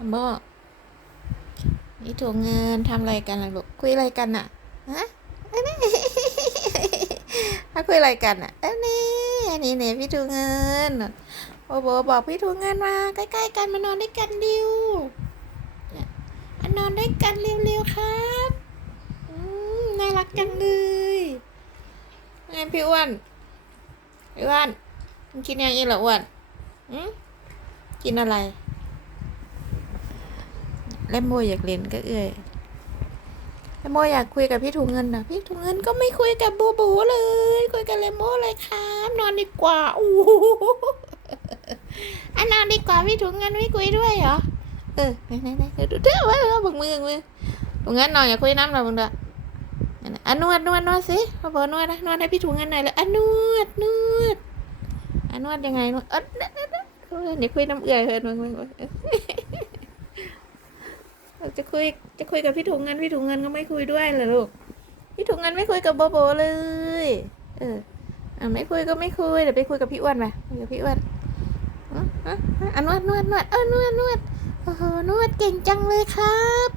จัมโบ้นี่ถุงเงินทำอะไรกันล่ะลูกคุยอะไรกันน่ะฮะอันนี้ถ้าคุยอะไรกันอะอันนี้อันนี้เนี่ยพี่ถุงเงินโอโบบอกพี่ถุงเงินมาใกล้ๆกันมานอนด้วยกันดิวเนี่ยมานอนด้วยกันเร็วๆครับอืมน่ารักจังเลยไงพี่อ้วนพี่อ้วนกินยังอีเหรออ้วนอืมกินอะไร แลมโบอยากเล่นก็เอื่อยแลมโบอยากคุยกับพี่ถุงเงินนะพี่ถุงเงินก็ไม่คุยกับบูบูเลย คุยกับแลมโบเลยครับนอนดีกว่าอู้อันนอนดีกว่าพี่ถุงเงินไม่คุยด้วยเหรอเออไหนไหนไหนเดี๋ยวดูเด้อว่าบักมือมือถุงเงินนอนอย่าคุยน้ำเราบังเด้อนั่นน่ะอะนวดนวดนวดสิพอบอกนวดนะนวดให้พี่ถุงเงินหน่อยเลยอะนวดนวดอะนวดยังไงนวดเออเด้อเด้อเด้อเออเดี๋ยวคุยน้ำเอื่อยเฮ้ยมึงมึงมึงเอ จะคุยจะคุยกับพี่ถุงเงินพี่ถุงเงินก็ไม่คุยด้วยเหรอลูก พี่ถุงเงินไม่คุยกับโบโบเลย เอออ่ไม่คุยก็ไม่คุยเดี๋ยวไปคุยกับพี่อ้วนไปคุยกับพี่อ้วนอะอะนวดนวดนวดเออนวดนวดโอ้โหนวดเก่งจังเลยครับ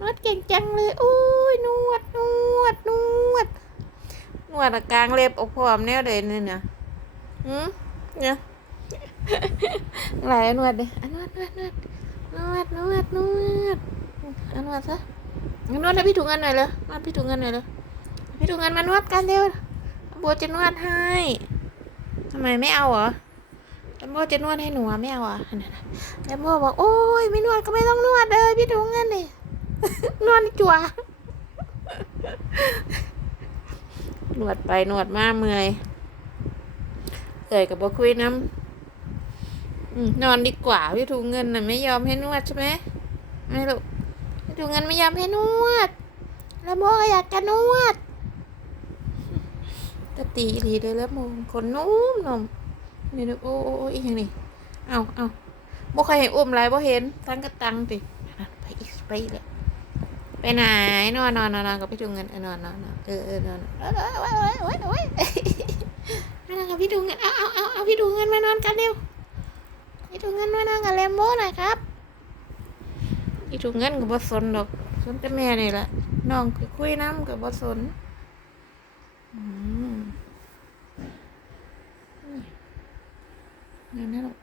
นวดเก่งจังเลยอุ้ยนวดนวดนวดนวดกลางเล็บอกพร้อมแนวเด่นเนี่ยเนี่ยหืมเนี่ยไหลนวดเลยอะนวดนวดนวด นวดนวดนวดอานวดซะนวดให้พี่ถุงเงินหน่อยเลยนวดพี่ถุงเงินหน่อยเลยพี่ถุงเงินมานวดกันเร็วบัวจะนวดให้ทำไมไม่เอาเหรอแล้วบัวจะนวดให้หนูไม่เอาเหรอะแล้วบัวบอกโอ้ยไม่นวดก็ไม่ต้องนวดเลยพี่ถุงเงินนี่นวดจั่วนวดไปนวดมาเมื่อยเอ่ยกับบัวคุยน้ำอืม นอนดีกว่าพี่ถุงเงินน่ะไม่ยอมให้นวดใช่ไหมไม่ลูกพี่ถุงเงินไม่ยอมให้นวด แล้วโมก็อยากจะนวดตตีดีเลยแล้วโมคนนุ่มนมนี่ลูโอ้โอ้โอ้อีกอย่างนี้เอาเอาโมเคยเห็นอุ้มไรโมเห็นตั้งกระตังติไปอีกไปอีกเลยไปไหนนอนนอนนอนนอนกับพี่ถุงเงินเออนอนนอนนอนเออเออนอนเออเออโอ้ยโอ้ยโอ้ยโอ้ยมานอนกับพี่ถุงเงินเอาเอาเอาเอาพี่ถุงเงินมานอนกันเร็ว พี่ถุงเงินมานั่งกับแลมโบ้หน่อยครับพี่ถุงเงินกับบอสนดอกสนแต่แม่นี่แหละน้องคือคุยน้ำกับบอสนอืมนี่นะลูก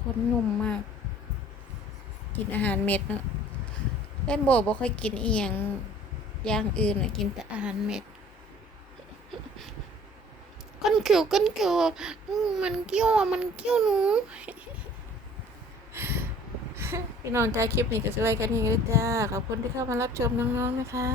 คนหนุ่มมาก กินอาหารเม็ดเนาะเล่นโบบ่ค่อยกินเอียงอย่างอื่นน่ะกินแต่อาหารเม็ด เขียวก้นเขียวมันเกี้ยวมันเกี้ยวหนูพี่น้องจ้าคลิปนี้ก็สไลด์กันนี้จ้าขอบคุณที่เข้ามารับชมน้องๆนะคะ